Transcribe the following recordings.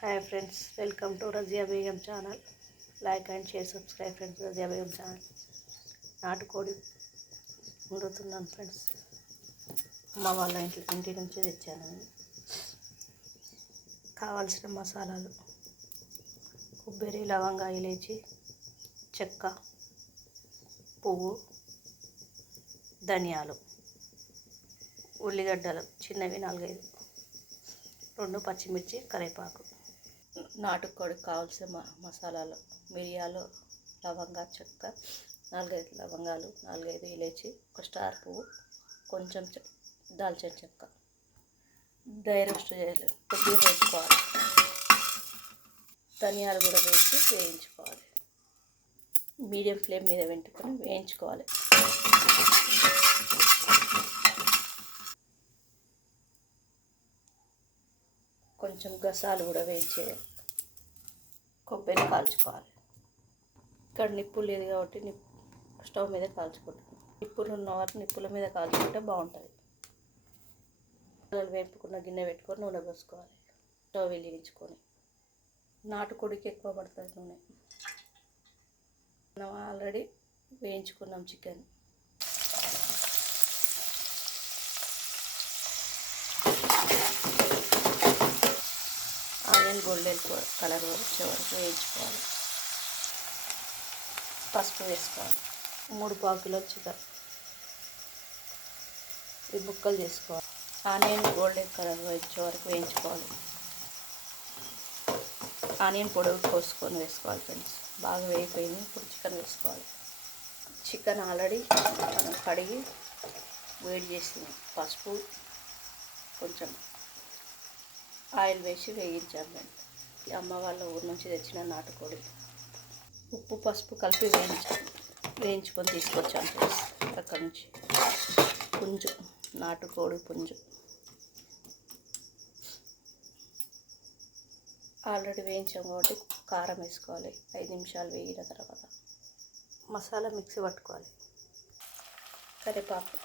Hi friends welcome to Razia Begum channel like and share subscribe friends Razia Begum channel నాటుకోడి వండుతున్నాను friends అమ్మ వాళ్ళ ఇంటి ఇంటి నుంచి తెచ్చాను కావాల్సిన మసాలాలు. కొబ్బరి లవంగా ఇలేచి చెక్క పువ్వు ధనియాలు ఉల్లిగడ్డలు చిన్నవి నాలుగైదు. రెండు పచ్చిమిర్చి కరివేపాకు. నాటుకోడికి కావాల్సిన మసాలాలు మిరియాలు లవంగా చెక్క నాలుగైదు లవంగాలు నాలుగైదు ఇలేచి ఒక స్టార్ పువ్వు కొంచెం చె- దాల్చిన చెక్క. డైరెస్ట్ రోస్ట్ చేయాలి కొద్దిగా వేయించుకోవాలి. ధనియాలు కూడా వేయించి వేయించుకోవాలి. మీడియం ఫ్లేమ్ మీద పెట్టుకొని వేయించుకోవాలి. కొంచెం గసాలు కూడా వేయించే కొబ్బరి కాల్చుకోవాలి. ఇక్కడ నిప్పు లేదు కాబట్టి నిప్పు స్టవ్ మీద కాల్చుకుంటాం నిప్పులు ఉన్నవారు నిప్పుల మీద కాల్చుకుంటే బాగుంటుంది. వేపుకున్న గిన్నె పెట్టుకొని నూనె పోసుకోవాలి. స్టవ్ వెలిగించుకొని. నాటుకోడికి ఎక్కువ పడుతుంది నూనె. మనం ఆల్రెడీ వేయించుకున్నాం చికెన్ ఆనియన్ గోల్డెన్ కలర్ వచ్చే వరకు వేయించుకోవాలి. పసుపు వేసుకోవాలి. మూడు పాకులో చికెన్. ఈ ముక్కలు చేసుకోవాలి. ఆనియన్ గోల్డెన్ కలర్ వచ్చే వరకు వేయించుకోవాలి. ఆనియన్ పొడవు కోసుకొని వేసుకోవాలి ఫ్రెండ్స్. బాగా వేయిపోయింది ఇప్పుడు చికెన్ వేసుకోవాలి. చికెన్ ఆల్రెడీ మనం కడిగి వేడి చేసింది పసుపు కొంచెం ఆయిల్ వేసి వేయించాను నేను ఈ అమ్మ వాళ్ళ ఊరి నుంచి తెచ్చిన నాటుకోడి. ఉప్పు పసుపు కలిపి వేయించాను వేయించుకొని తీసుకొచ్చాను ఫ్రెండ్స్ అక్కడ నుంచి. పుంజు నాటుకోడి పుంజు. ఆల్రెడీ వేయించాం కాబట్టి కారం వేసుకోవాలి. ఐదు నిమిషాలు వేగిన తర్వాత. మసాలా మిక్సీ పట్టుకోవాలి. కరివేపాకు.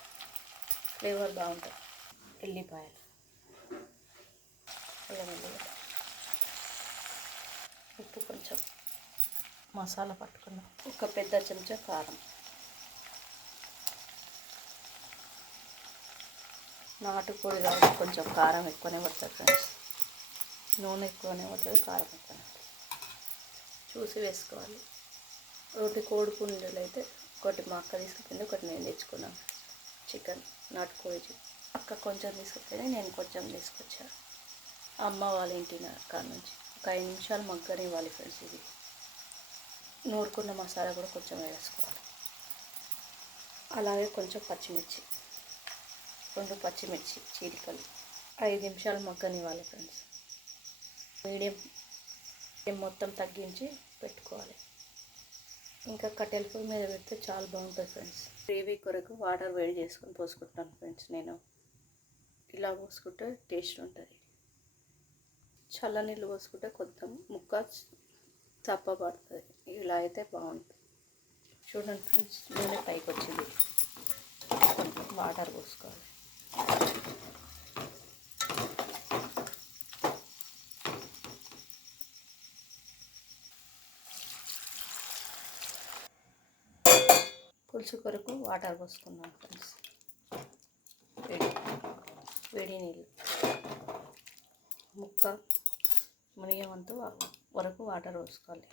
ఫ్లేవర్ బాగుంటుంది. ఎల్లిపాయలు. అల్లం ఉప్పు కొంచెం మసాలా పట్టుకున్నాం ఒక పెద్ద చెంచా కారం. నాటుకోడి కాబట్టి కొంచెం కారం ఎక్కువనే పడుతుంది ఫ్రెండ్స్ నూనె ఎక్కువనే పడుతుంది కారం ఎక్కువనే చూసి వేసుకోవాలి. ఒకటి కోడి పుంజులు అయితే ఒకటి మా అక్క తీసుకుపోయింది ఒకటి నేను తెచ్చుకున్నాను. చికెన్ నాటుకోడి అక్క కొంచెం తీసుకుపోయింది నేను కొంచెం తీసుకొచ్చాను. అమ్మ వాళ్ళ ఇంటి కాడ నుంచి. ఒక ఐదు నిమిషాలు మగ్గనివ్వాలి ఫ్రెండ్స్ ఇది. నూరుకున్న మసాలా కూడా కొంచెం వేసుకోవాలి. అలాగే కొంచెం పచ్చిమిర్చి. రెండు పచ్చిమిర్చి చీలికలు. ఐదు నిమిషాలు మగ్గనివ్వాలి ఫ్రెండ్స్ మీడియం మొత్తం తగ్గించి పెట్టుకోవాలి. ఇంకా కట్టెల పొయ్యి మీద పెడితే చాలా బాగుంటుంది ఫ్రెండ్స్ గ్రేవీ కొరకు వాటర్ వేడి చేసుకొని పోసుకుంటాను ఫ్రెండ్స్ నేను. ఇలా పోసుకుంటే టేస్ట్ ఉంటుంది. చల్ల నీళ్ళు పోసుకుంటే కొంచెం ముక్క చప్ప పడుతుంది ఇలా అయితే బాగుంటుంది. చూడండి ఫ్రెండ్స్ నూనె పైకి వచ్చింది. కొంచెం వాటర్ పోసుకోవాలి. పులుసు కొరకు వాటర్ పోసుకున్నాం ఫ్రెండ్స్. వేడి వేడి నీళ్ళు. ముక్క మునిగేంత వరకు వాటర్ పోసుకోవాలి.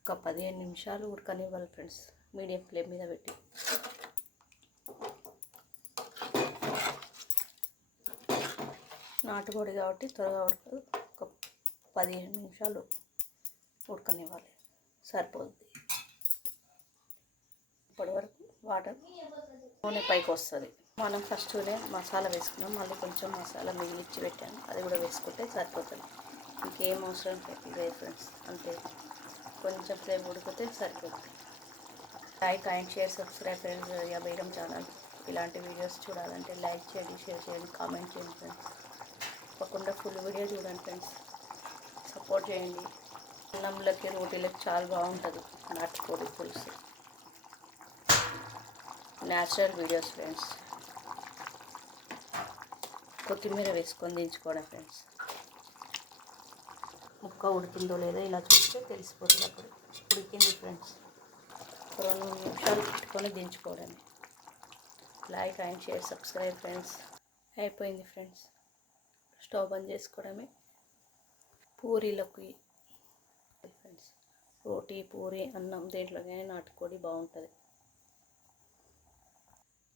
ఒక పదిహేను నిమిషాలు ఉడకనివ్వాలి ఫ్రెండ్స్. మీడియం ఫ్లేమ్ మీద పెట్టి. నాటుకోడి కాబట్టి త్వరగా ఉడకదు ఒక పదిహేను నిమిషాలు ఉడకనివ్వాలి. సరిపోద్ది. ఇప్పటి వరకు వాటర్ నూనె పైకి వస్తుంది. మనం ఫస్ట్నే మసాలా వేసుకున్నాం. మళ్ళీ కొంచెం మసాలా మిగిలిచ్చి పెట్టాను. అది కూడా వేసుకుంటే సరిపోతుంది. ఇంకేం అవసరం లేదు ఫ్రెండ్స్ అంతే. కొంచెం సేపు ఉడికితే సరిపోతుంది like and share subscribe friends yeah Begum channel. ఇలాంటి వీడియోస్ చూడాలంటే లైక్ చేయండి షేర్ చేయండి కామెంట్ చేయండి ఫ్రెండ్స్ తప్పకుండా ఫుల్ వీడియో చూడండి ఫ్రెండ్స్ సపోర్ట్ చేయండి. అన్నంలోకి రోటీలకు చాలా బాగుంటుంది. నాటుకోడి పులుసు న్యాచురల్ వీడియోస్ ఫ్రెండ్స్ కొత్తిమీర వేసుకొని దించుకోవడం ఫ్రెండ్స్ ముక్క ఉడికిందో లేదో ఇలా చూస్తే తెలిసిపోతుంది అప్పుడు. ఉడికింది ఫ్రెండ్స్ రెండు నిమిషాలు పెట్టుకొని దించుకోవడమే. Like and share subscribe friends అయిపోయింది ఫ్రెండ్స్ స్టవ్ బంద్ చేసుకోవడమే. పూరీలకు ఫ్రెండ్స్ రోటీ పూరి అన్నం దేంట్లోకైనా నాటుకోడి బాగుంటుంది.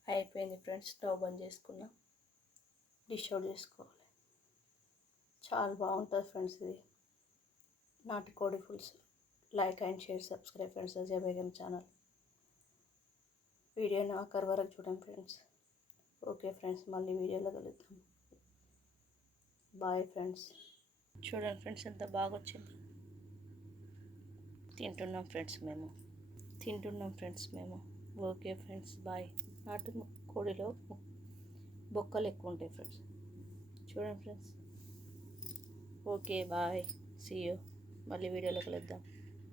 అయిపోయింది ఫ్రెండ్స్ స్టవ్ బంద్ చేసుకున్నాం. డిష్ అవుట్ చేసుకోవాలి. చాలా బాగుంటుంది ఫ్రెండ్స్ ఇది. నాటుకోడి fulls. Like and share subscribe friends Ajay Begum channel. వీడియోని ఆఖరి వరకు చూడండి ఫ్రెండ్స్. ఓకే ఫ్రెండ్స్ మళ్ళీ వీడియోలో కలుద్దాం. Bye friends. చూడండి ఫ్రెండ్స్ ఎంత బాగా వచ్చింది తింటున్నాం ఫ్రెండ్స్ మేము. తింటున్నాం ఫ్రెండ్స్ మేము. Okay friends bye. నాటు కోడిలో బొక్కలు ఎక్కువ ఉంటాయి ఫ్రెండ్స్. చూడండి friends. Okay bye. See you మళ్ళీ వీడియోలో కలుద్దాం.